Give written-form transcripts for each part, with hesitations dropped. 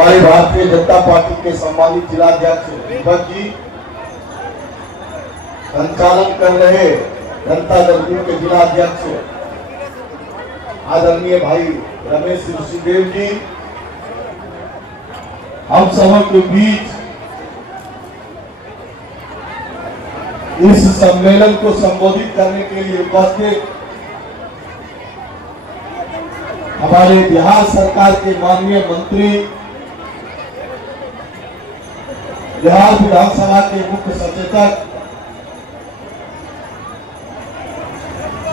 हमारे भारतीय जनता पार्टी के सम्मानित जिलाध्यक्ष दीपक जी, संचालन कर रहे जनता दल के जिलाध्यक्ष आदरणीय भाई रमेश ऋषिदेव जी, हम सबों के बीच इस सम्मेलन को संबोधित करने के लिए उपस्थित हमारे बिहार सरकार के माननीय मंत्री, बिहार विधानसभा के मुख्य सचेतक,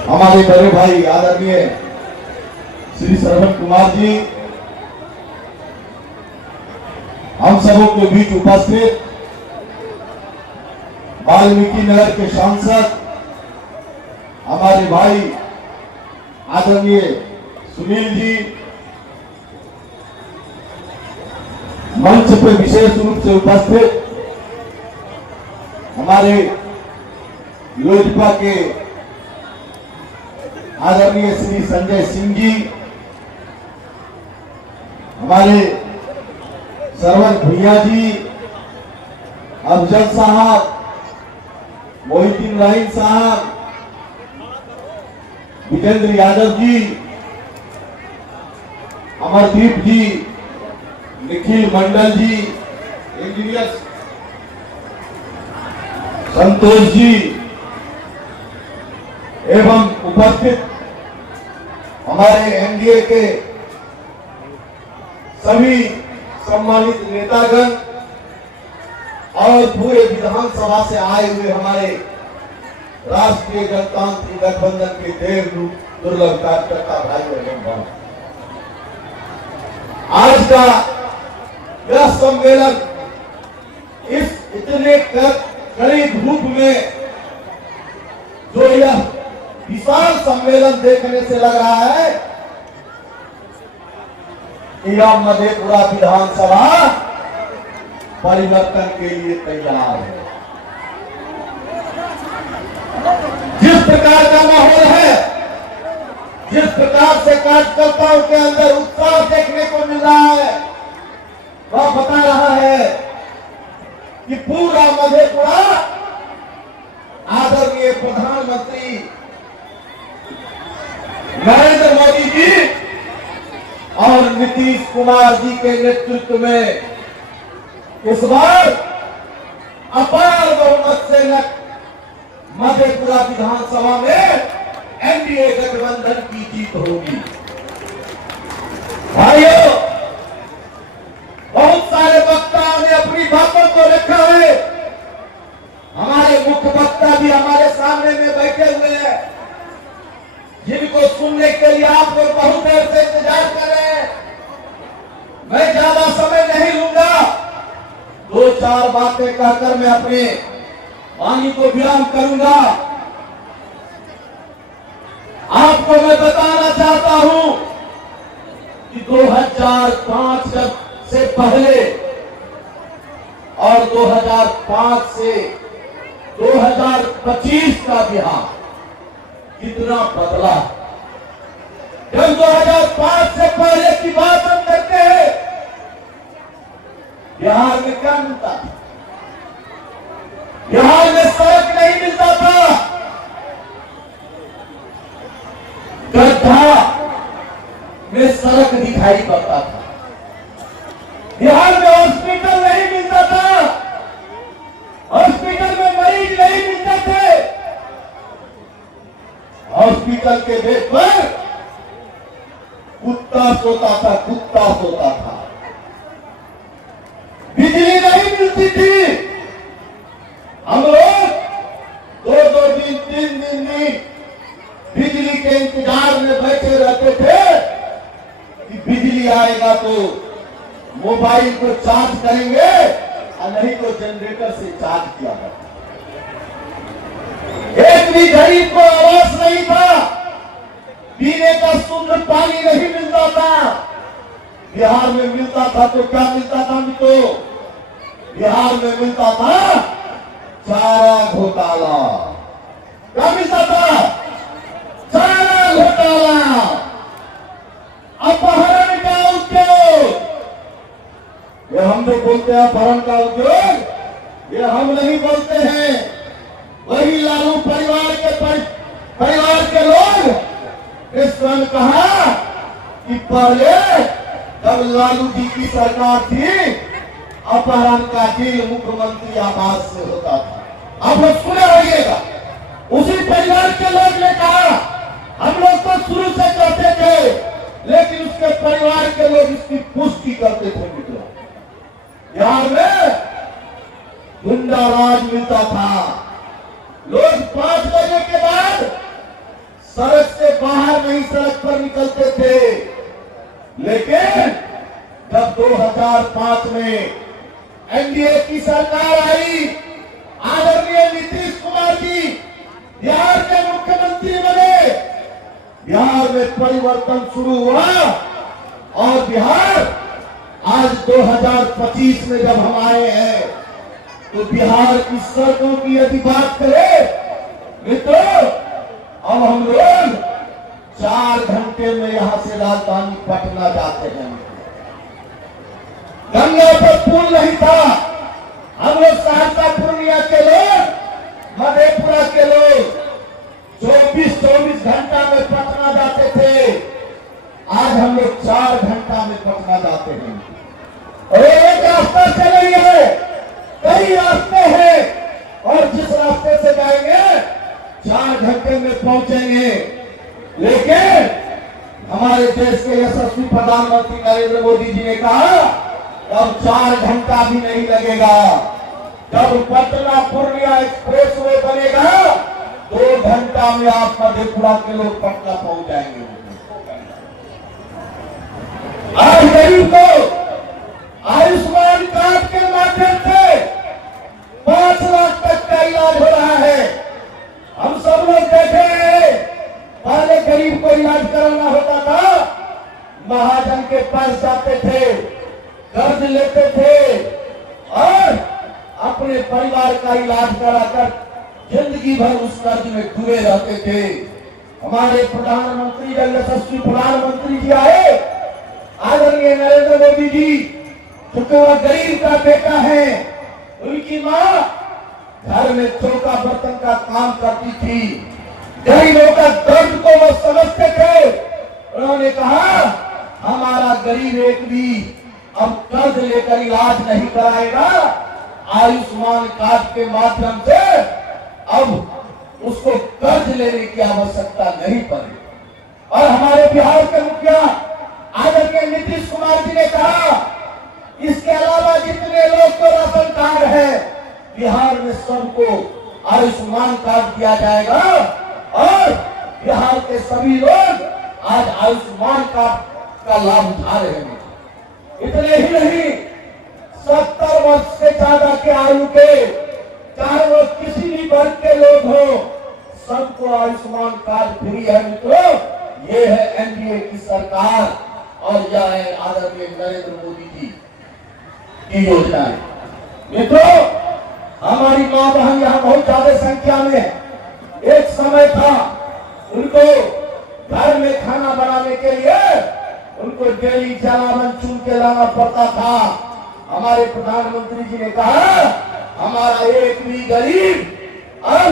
हमारे बड़े भाई आदरणीय श्री श्रवण कुमार जी, हम सबों के बीच उपस्थित वाल्मीकि नगर के सांसद हमारे भाई आदरणीय सुनील जी, मंच पर विशेष रूप से उपस्थित हमारे लोजपा के आदरणीय श्री संजय सिंह जी, हमारे सरवन भैया जी, अफजल साहब, मोहिद्दीन राहीन साहब, विजेंद्र यादव जी, अमरदीप जी, निखिल मंडल जी, इंजीनियर संतोष जी एवं उपस्थित हमारे एनडीए के सभी सम्मानित नेतागण और पूरे विधानसभा से आए हुए हमारे राष्ट्रीय जनतांत्रिक गठबंधन के देव दुर्लभ कार्यकर्ता भाई बहन, आज का यह सम्मेलन इस इतने कड़ी धूप में जो यह विशाल सम्मेलन देखने से लग रहा है कि यह मधेपुरा विधानसभा परिवर्तन के लिए तैयार है। जिस प्रकार का माहौल है, जिस प्रकार से कार्यकर्ताओं के अंदर उत्साह देखने को मिल रहा है, वह बता रहा है कि पूरा मधेपुरा आदरणीय प्रधानमंत्री नरेंद्र मोदी जी और नीतीश कुमार जी के नेतृत्व में इस बार अपार बहुमत से मधेपुरा विधानसभा में एनडीए गठबंधन की जीत होगी। भाइयों, बहुत सारे वक्ताओं ने अपनी बातों को रखा है, हमारे मुख्य वक्ता भी हमारे सामने में बैठे हुए हैं, जिनको सुनने के लिए आप लोग बहुत देर से इंतजार कर रहे हैं। मैं ज्यादा समय नहीं लूंगा, दो चार बातें कहकर मैं अपने वाणी को विराम करूंगा। आपको मैं बताना चाहता हूं कि 2005 से पहले और 2005 से 2025 का बिहार कितना बदला। जब 2005 से पहले की बात हम करते हैं, बिहार में क्या मिलता था? बिहार में सड़क नहीं मिलता था, गड्ढा में सड़क दिखाई पड़ता था। बिहार में हॉस्पिटल नहीं मिलता था, हॉस्पिटल में मरीज नहीं मिलते थे, हॉस्पिटल के बेड पर कुत्ता सोता था, कुत्ता सोता था। बिजली नहीं मिलती थी, हम लोग 2-2 दिन 3 दिन बिजली के इंतजार में बैठे रहते थे कि बिजली आएगा तो मोबाइल को चार्ज करेंगे और नहीं तो जनरेटर से चार्ज किया जाता। एक भी गरीब को आवास नहीं था, पीने का शुद्ध पानी नहीं मिलता था। बिहार में मिलता था तो क्या मिलता था मित्रों? बिहार में मिलता था चारा घोटाला। क्या मिलता था? चारा घोटाला, अपहरण का उद्योग, बोलते हैं अपहरण का उद्योग, ये हम नहीं बोलते हैं, वही लालू परिवार के लोग इस समय कहा कि पहले जब लालू जी की सरकार थी अपहरण का डील मुख्यमंत्री आवास से होता था। आप लोग सुने होइएगा, उसी परिवार के लोग ने कहा, हम लोग तो शुरू से कहते थे, लेकिन उसके परिवार के लोग इसकी पुष्टि करते थे। मित्रों, बिहार में गुंडा राज मिलता था, लोग 5 बजे के बाद सड़क से बाहर नहीं सड़क पर निकलते थे। लेकिन जब 2005 में एनडीए की सरकार आई, आदरणीय नीतीश कुमार जी बिहार के मुख्यमंत्री बने, बिहार में परिवर्तन शुरू हुआ और बिहार आज 2025 में जब हम आए हैं तो बिहार की सड़कों की यदि बात करें मित्रों, अब हम लोग 4 घंटे में यहां से राजधानी पटना जाते हैं। गंगा पर पुल नहीं था, हम लोग सहरसा पूर्णिया के लोग, मधेपुरा के लोग 24 घंटा में पटना जाते थे। आज हम लोग 4 घंटा में पटना जाते हैं। और एक रास्ता से नहीं है, कई रास्ते हैं, और जिस रास्ते से जाएंगे 4 घंटे में पहुंचेंगे। लेकिन हमारे देश के यशस्वी प्रधानमंत्री नरेंद्र मोदी जी ने कहा अब 4 घंटा भी नहीं लगेगा, जब पटना पूर्णिया एक्सप्रेस वे बनेगा 2 घंटा में आप मधेपुरा के लोग पटना पहुंच जाएंगे। आज गरीब को आयुष्मान कार्ड के माध्यम से 5 लाख तक का इलाज हो रहा है। हम सब लोग देखे हैं, पहले गरीब को इलाज कराना होता था, महाजन के पास जाते थे, कर्ज लेते थे और अपने परिवार का इलाज कराकर जिंदगी भर उस कर्ज में डूबे रहते थे। हमारे प्रधानमंत्री जब यशस्वी प्रधानमंत्री जी आए, आदरणीय नरेंद्र मोदी जी, क्योंकि वह गरीब का बेटा है, उनकी माँ घर में चौका बर्तन का काम करती थी, गरीबों का दर्द को वो समझते थे। उन्होंने कहा हमारा गरीब एक भी अब कर्ज लेकर इलाज नहीं कराएगा, आयुष्मान कार्ड के माध्यम से अब उसको कर्ज लेने की आवश्यकता नहीं पड़ेगी। और हमारे बिहार के मुखिया आदरणीय नीतीश कुमार जी ने कहा इसके अलावा जितने लोग को राशन कार्ड है बिहार में सबको आयुष्मान कार्ड दिया जाएगा और बिहार के सभी लोग आज आयुष्मान कार्ड का लाभ उठा रहे हैं। इतने ही नहीं, 70 वर्ष से ज्यादा के आयु के, चाहे वो किसी भी वर्ग के लोग हो, सबको आयुष्मान कार्ड फ्री है। मित्रों, ये है एनडीए की सरकार और यह है आदरणीय नरेंद्र मोदी जी की योजना है। मित्रों, हमारी माँ बहन यहाँ बहुत ज्यादा संख्या में है। एक समय था उनको घर में खाना बनाने के लिए उनको डेली जलावन चुन के लाना पड़ता था। हमारे प्रधानमंत्री जी ने कहा हमारा एक भी गरीब अब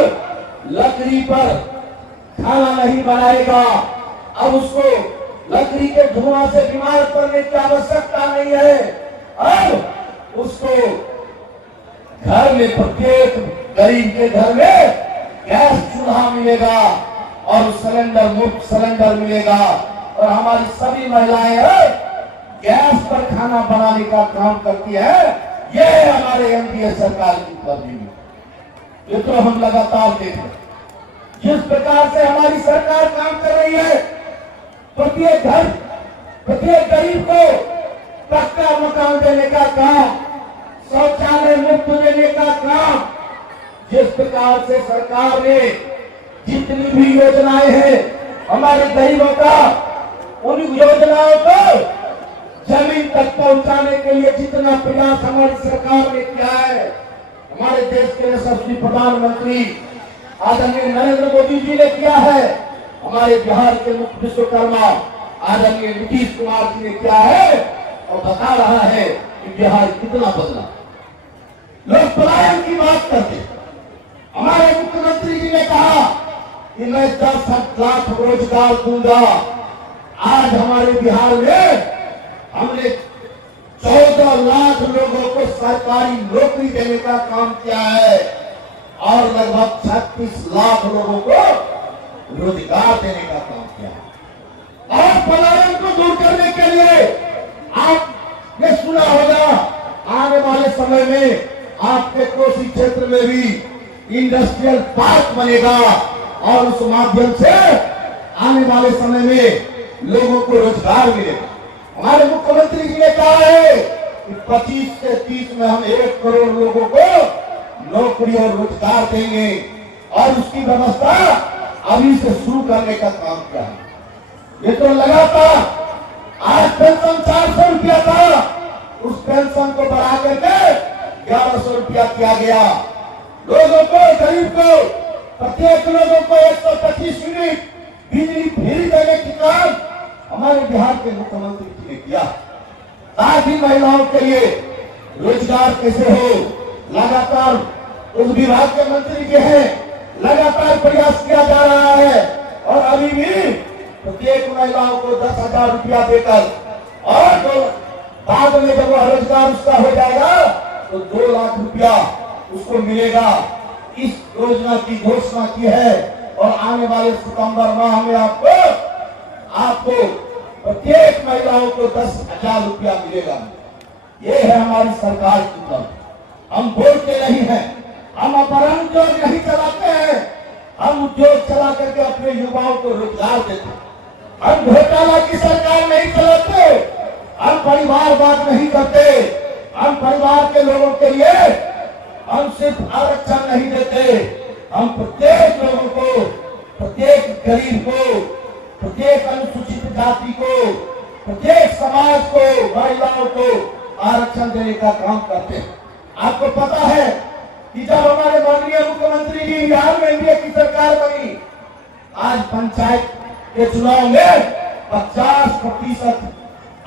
लकड़ी पर खाना नहीं बनाएगा, अब उसको लकड़ी के धुआं से बीमार पड़ने की आवश्यकता नहीं है। अब उसको घर में, प्रत्येक गरीब के घर में गैस चूल्हा मिलेगा और सिलेंडर, मुफ्त सिलेंडर मिलेगा। और हमारी सभी महिलाएं गैस पर खाना बनाने का काम करती है। ये हमारे एनडीए सरकार की उपलब्धि। ये तो हम लगातार देख रहे हैं जिस प्रकार से हमारी सरकार काम कर रही है। प्रत्येक घर, प्रत्येक गरीब को पक्का मकान देने का काम, शौचालय मुफ्त देने का काम, जिस प्रकार से सरकार ने जितनी भी योजनाएं हैं हमारे गरीबों का, उन योजनाओं को जमीन तक पहुंचाने के लिए जितना प्रयास हमारी सरकार ने किया है, हमारे देश के यशस्वी प्रधानमंत्री आदरणीय नरेंद्र मोदी जी ने किया है, हमारे बिहार के मुख्य विश्वकर्मा आदरणीय नीतीश कुमार जी ने किया है और बता रहा है कि बिहार कितना बदला। लोग पलायन की बात करते, हमारे मुख्यमंत्री जी ने कहा कि मैं 10 लाख रोजगार दूंगा। आज हमारे बिहार में हमने 14 लाख लोगों को सरकारी नौकरी देने का काम किया है और लगभग 36 लाख लोगों को रोजगार देने का काम किया है। और पलायन को दूर करने के लिए आपने सुना होगा आने वाले समय में आपके कोसी क्षेत्र में भी इंडस्ट्रियल पार्क बनेगा और उस माध्यम से आने वाले समय में लोगों को रोजगार मिलेगा। हमारे मुख्यमंत्री जी ने कहा है कि 25 से 30 में हम 1 करोड़ लोगों को नौकरी और रोजगार देंगे और उसकी व्यवस्था अभी से शुरू करने का काम किया है। ये तो लगातार आज पेंशन 400 रुपया था, उस पेंशन को बढ़ा करके 1100 रुपया किया गया। लोगों को, गरीब को, प्रत्येक लोगों को 125 यूनिट बिजली फ्री देने की काम हमारे बिहार के मुख्यमंत्री जी ने किया। साथ ही महिलाओं के लिए रोजगार कैसे हो, लगातार उस विभाग के मंत्री जी हैं, लगातार प्रयास किया जा रहा है और अभी भी प्रत्येक महिलाओं को 10,000 रुपया देकर और तो बाद में जब वह रोजगार उसका हो जाएगा तो 2 लाख रुपया उसको मिलेगा। इस योजना की घोषणा की है और आने वाले सितंबर माह में आपको प्रत्येक महिलाओं को 10,000 रुपया मिलेगा। ये है हमारी सरकार की तरफ। हम बोलते नहीं हैं, हम अपराध उद्योग नहीं चलाते हैं, हम उद्योग चला करके अपने युवाओं को रोजगार देते हैं। हम घोटाला की सरकार नहीं चलाते, हम परिवारवाद नहीं करते, हम परिवार के लोगों के लिए हम सिर्फ आरक्षण नहीं देते, हम प्रत्येक लोगों को, प्रत्येक गरीब को, प्रत्येक अनुसूचित जाति को, प्रत्येक समाज को, महिलाओं को आरक्षण देने का काम करते हैं। आपको पता है कि जब हमारे माननीय मुख्यमंत्री जी बिहार में एनडीए की सरकार बनी, आज पंचायत के चुनाव में 50%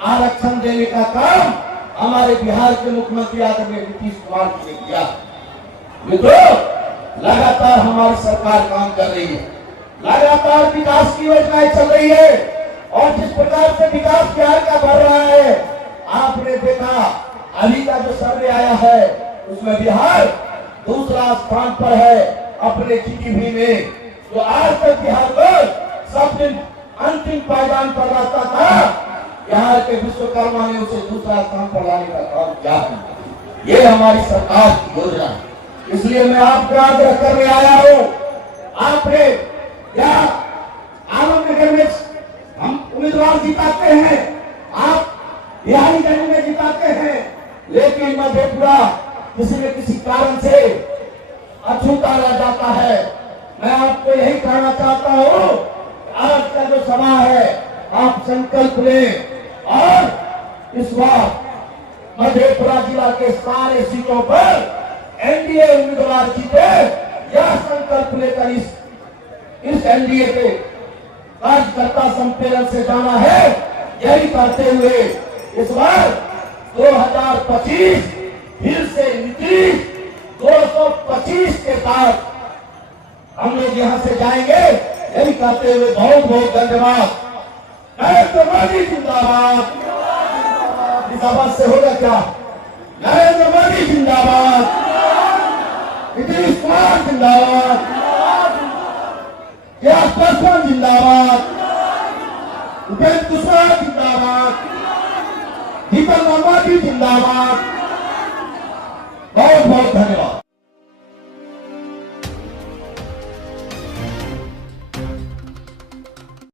आरक्षण देने का काम हमारे बिहार के मुख्यमंत्री आदरणीय नीतीश कुमार जी ने किया। ये तो लगातार हमारी सरकार काम कर रही है, लगातार विकास की योजनाएं चल रही है और जिस प्रकार से विकास बिहार का बढ़ रहा है, आपने देखा अभी का जो सर्वे आया है उसमें बिहार दूसरा स्थान पर है अपने जीडीपी में। तो आज तक बिहार को सब दिन अंतिम पायदान पर रहता था, बिहार के विश्वकर्मा ने उसे दूसरा स्थान पर लाने का काम किया है। ये हमारी सरकार की योजना है, इसलिए मैं आपको आग्रह करने आया हूँ। आपने क्या आनंदनगर में हम उम्मीदवार जिताते हैं, आप बिहारीगंज में जिताते हैं, लेकिन मधेपुरा किसी न किसी कारण से अछूता रह जाता है। मैं आपको यही कहना चाहता हूँ, आज का जो सभा है आप संकल्प लें और इस बार मधेपुरा जिला के सारे सीटों पर एनडीए उम्मीदवार जीते, यह संकल्प लेकर इस एनडीए के कार्यकर्ता सम्मेलन से जाना है। यही करते हुए इस बार 2025 फिर से नीतीश 225 के साथ हम लोग यहाँ से जाएंगे। यही कहते हुए बहुत बहुत धन्यवाद। नरेंद्र मोदी जिंदाबाद। इस आवाज से होगा क्या? नरेंद्र मोदी जिंदाबाद, नीतीश कुमार जिंदाबाद, प्रयास पासवान जिंदाबाद, उपेंद्र कुशवाहा जिंदाबाद, दीपक मांझी जिंदाबाद।